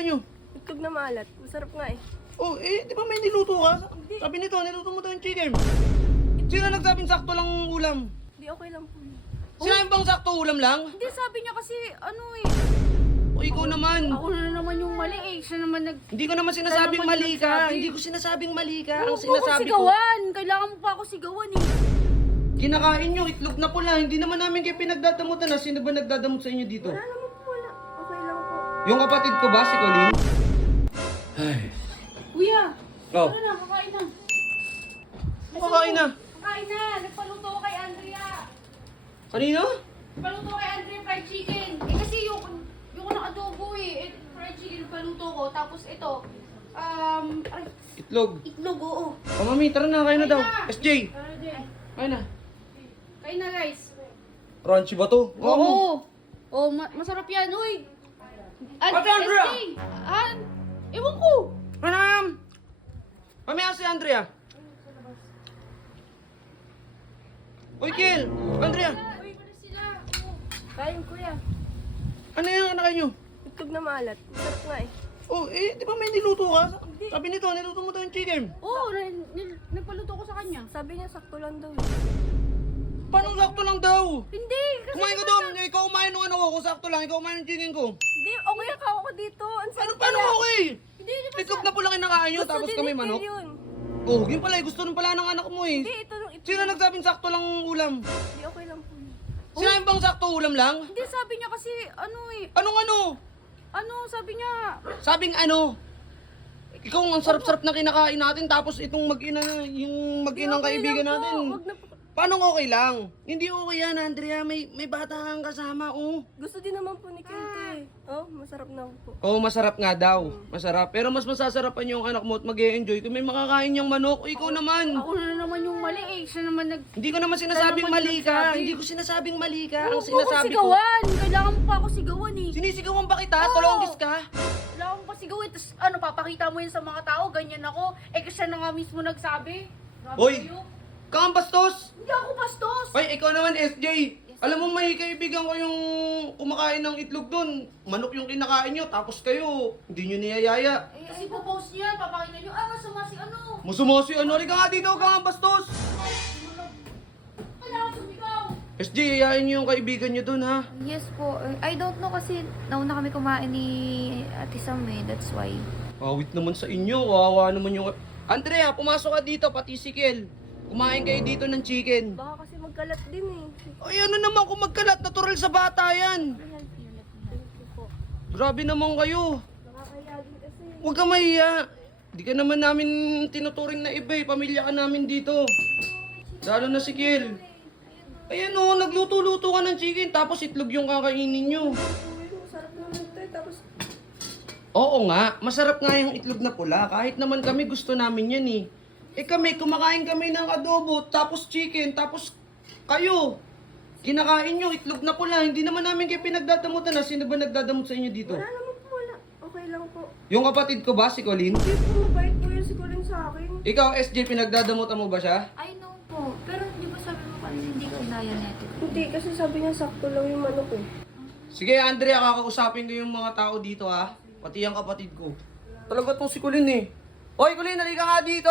kinakain nyo? Itlog na maalat. Masarap nga eh. Oh, di ba may niluto ka? Sabi nito, niluto mo daw yung chicken. Sino nagsabing sakto lang ang ulam? Hindi, okay lang po. Sinabi bang sakto ulam lang? Hindi, sabi niya kasi, ano eh. O ikaw naman. Ako na naman yung mali eh. Siya naman Hindi ko naman sinasabing naman mali ka. nagsabi. Hindi ko sinasabing mali ka. Huwag Ang mo ako sinasabi ko, sigawan. Kailangan mo pa ako sigawan eh. kinakain nyo, itlog na pula. Hindi naman namin kayo pinagdadamutan na. Sino ba nagdadamot sa inyo dito? Wala naman po, wala. Okay lang po. Yung kapatid ko ba, si Colleen? Ay. Kuya, Oh, ano na, kakain na. makakain na. Kakain na. Nagpaluto ko kay Andrea. Kanino? Nagpaluto ko kay Andrea fried chicken. Eh kasi yung ng adobo eh. Fried chicken paluto ko. Tapos ito, ay, Itlog. itlog, oo. O mami, tara na, kain na daw. Kain na. SJ, Tara din. kain na. Kain na guys. Crunchy ba to? Oo. Oh, masarap yan, uy. Ate Andrea! SJ, ewan ko. Manam! Mamaya si Andrea. Uy, Kiel! Andrea! Uy, wala sila. Kain, kuya. Ano yung kinakain nyo? Itlog na maalat. Masarap nga eh. Oh, di ba may niluto ka? Sabi nito, niluto mo daw yung chicken. Oo, nagpaluto ko sa kanya. Sabi niya sakto lang daw eh. Paano sakto lang daw? Hindi, kasi Kumain ka doon. Ikaw kumain ng ano ko. Kung sakto lang, ikaw kumain ng chicken ko. Hindi, okay ako ako dito. Ang Ano, sarap paano kaya. okay? Hindi, di ba Itlog na po lang kinakain nyo, Gusto tapos din kami ni Phil manok. yun. Oh, yun pala. Gusto nun pala ng anak mo eh. Hindi, ito nung itlog. Sino nagsabing sakto lang ang ulam? Hindi, okay lang po. Sinabi bang sakto ulam lang? Hindi, sabi niya kasi, ano eh. Anong ano? Ano, sabi niya. Sabing ano? Ikaw ang sarap-sarap na kinakain natin tapos itong mag-ina, yung mag-inang Okay kaibigan lang po. natin. Wag na po. Paano okay lang? Hindi okay yan, Andrea. May bata kang kasama, oh. Gusto din naman po ni Kente. Oh, masarap na po. Oo, masarap nga daw. Masarap. Pero mas masasarapan yung anak mo at mag-e-enjoy kung may makakain niyang manok. O ikaw naman. Ako na naman yung mali eh. Siya naman Hindi ko naman sinasabing naman mali ka. nagsabi. Hindi ko sinasabing mali ka. Ang Huwag mo ako sinasabi ko. sigawan. Kailangan mo pa ako sigawan eh. Sinisigawan ba kita? Oo. Tolongis ka? Kailangan mo pa sigawin. Tapos ano, papakita mo yun sa mga tao. Ganyan ako. Eh kasi siya na nga mismo nagsabi. Grabe Hoy! kayo. Kang bastos! Hindi ako bastos. Ay, ikaw naman, SJ. Alam mo, may kaibigan ko yung kumakain ng itlog doon. Manok yung kinakain nyo, tapos kayo, hindi nyo niyayaya. Eh, kasi po-post niya. Papakita niyo. Masama si ano. Musumasi, ano? Halika nga dito, kang bastos! Kailangan sumigaw. SJ, yayain nyo yung kaibigan nyo doon, ha? Yes po. I don't know kasi nauna kami kumain ni Ate Sam eh. That's why. Awit naman sa inyo, wawa naman yung... Andrea, pumasok ka dito, pati si Kiel. Kumain kayo dito ng chicken. Baka kasi magkalat din eh. Ay, ano naman kung magkalat, natural sa bata yan. Thank you po. Grabe naman kayo. Nakakaya din kasi. Huwag ka mahiya. Di ka naman namin tinuturing na iba eh. Pamilya ka namin dito. Lalo na si Kiel. Ayan o, nagluto-luto ka ng chicken tapos itlog yung kakainin nyo. Uy, masarap naman ito eh. Tapos, Oo nga, masarap nga yung itlog na pula. Kahit naman kami gusto namin yan eh. Eh kami, kumakain kami ng adobo, tapos chicken, tapos kayo. Kinakain nyo, itlog na pula. Hindi naman namin kayo pinagdadamutan na. Sino ba nagdadamot sa inyo dito? wala naman po, wala. Okay lang po. Yung kapatid ko ba, si Colleen? Hindi po, mabait po yun si Colin sa akin. Ikaw, SJ, pinagdadamutan mo ba siya? I know po. Pero di ba sabi mo kanina hindi ka inaya ni Ate? Hindi, kasi sabi niya sakto lang yung manok eh. Sige, Andrea, kakausapin ko yung mga tao dito ha. Pati yung kapatid ko. Talaga tong si Colleen eh. Hoy, Colleen, halika nga dito.